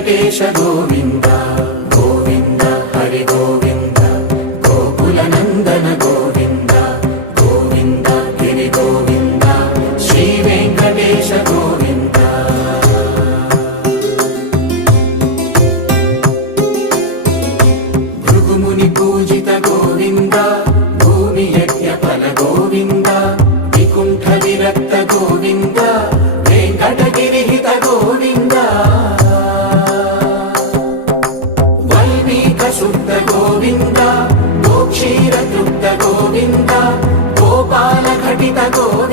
వెంకటేశ గోవింద గోవింద హరి గోవింద గోకుల నందన గోవింద గోవింద గిరి గోవింద శ్రీ వెంకటేశ గోవింద భృగుముని పూజిత గోవింద భూమి యజ్ఞ ఫల గోవింద వికుంఠ విరక్త గోవింద వెంకటగిరిహిత గోవింద వల్మీక శుద్ధ గోవింద గోక్షీర తృప్త గోవింద గోపాల ఘటిత గోవింద